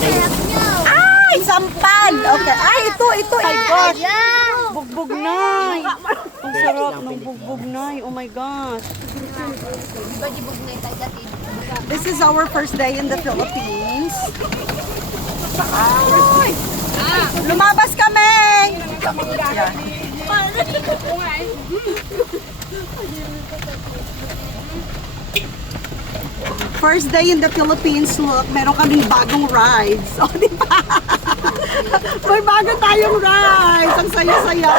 Ay, sampal! Okay. Ay, ito. My gosh. Bugbog nay. Ang sarap ng bugbog nay. Oh my gosh. This is our first day in the Philippines. Ay! Lumabas kami! Yeah. First day in the Philippines, look, meron kaming bagong rides. O, di ba? May bago tayong rides. Ang saya-saya.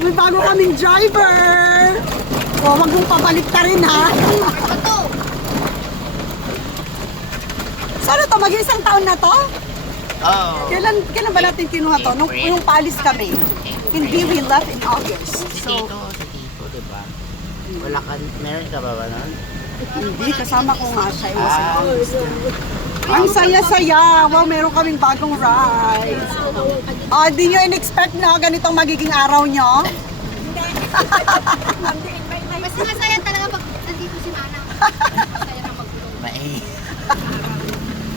May bago kaming driver. O, wag mong pabalik ta rin, ha? Sana to? Mag-isang taon na to? Oh. Kailan ba natin kinuha to? Nung paalis kami. Hindi, we left in August. So, si Tito, diba? Wala ka, meron ka ba nun? Hindi, kasama ko nga siya. Ang saya-saya. Wow, meron kaming bagong rides. Di nyo in-expect na ganitong magiging araw nyo? Mas masaya talaga pag nandito si Manang. Masaya na magulong.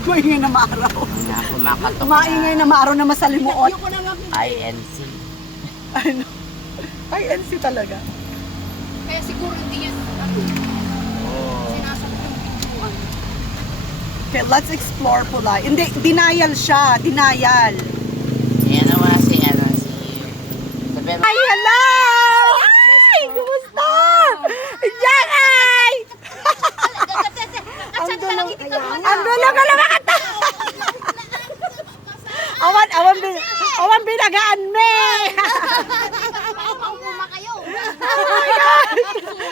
Maingay na maaraw. Kumakatok Maingay na maaraw na masalimuot. INC. Ano? Ay, NC talaga. Kaya siguro hindi yan sinasaktan. Okay, let's explore pula. Hindi, denial siya. Denial. Yan naman si sabihin mo. Ay, hello! Ay, kumusta? Jacay! Ang dulo ka lang makata! Awan binagaan me! Ang puma kayo.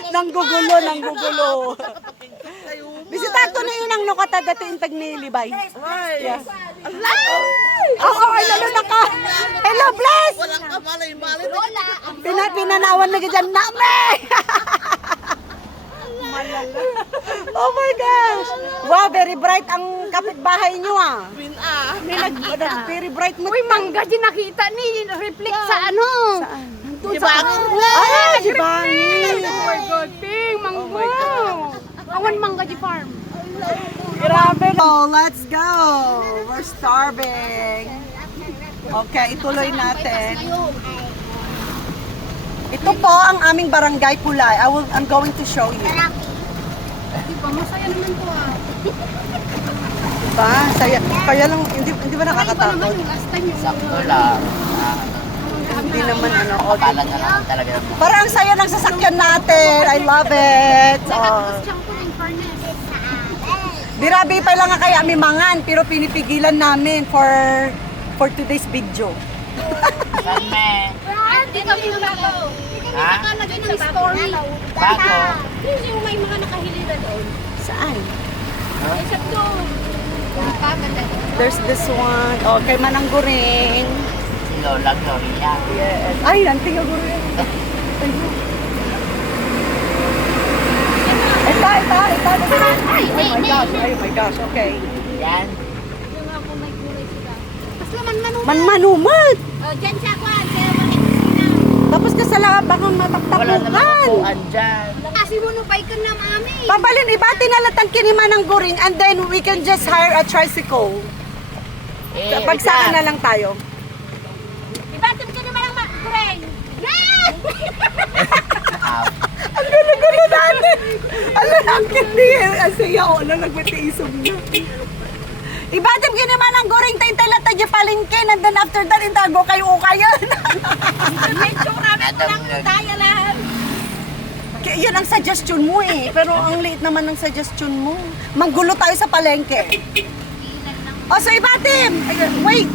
Nanggugulo. Bisita ko na yun ang nukata dati yung tagnilibay. Yeah. Oo, ay lalo na ka. Hello, bless! Walang kamalay-malay. Pinanawan na ganyan namin! Oh my gosh! Wow, very bright ang kapitbahay nyo ah. Very bright mo. Uy, mangga din nakita ni reflect sa ano. Dibangi. Ay, Jibangi! Oh my God, Ping, mangga. Awan mangga di farm. Grabe. Oh, let's go. We're starving. Okay, ituloy natin. Ito po ang aming barangay Pulay. I'm going to show you. Diba, masaya naman to ah. Diba? Kaya lang, hindi ba nakakatakot? Yung last time yung Sakto lang. Hindi naman ano. Kapalan na lang talaga naman. Parang ang saya ng sasakyan natin. I love it. Oh. siyang ko ng furnace. Birabi pa lang nga kaya may mangan, pero pinipigilan namin for today's video. Saan me? Hindi kami nalago. Ha? Nakalagay ng story. Bago? Yung may mga nakahilira doon. Saan? Ay, sa to. Paganda. There's this one. Oh, kay Manangguring. Si Lola Gloria. Yes. Ay, nanting ako rin. Ito. Oh my gosh, okay. Yan. Yung mga kung may kulay sila. Mas laman Manmanumad! Diyan siya ko. Kaya makikusina. Tapos ka sa lahat, baka Wala naman mataktapukan. upuan dyan. Kasi mo nung bike na mami. Pabalin, ibati na lang kini Manangguring and then we can just hire a tricycle. Pagsaka na lang tayo. Ibatim ka naman ang makureng. Ang gulo-gulo natin! Alam, ang kindi. Ang saya ko na nagmatiisog na. Ibatim ka naman ang goring tayo-tayo tayo palingkin and then after that, intago kayo kayo. Medyo kami ko lang tayo lang. Yan ang suggestion mo eh. Pero ang late naman ng suggestion mo. Manggulo tayo sa palengke. O, so ibatim! Wait!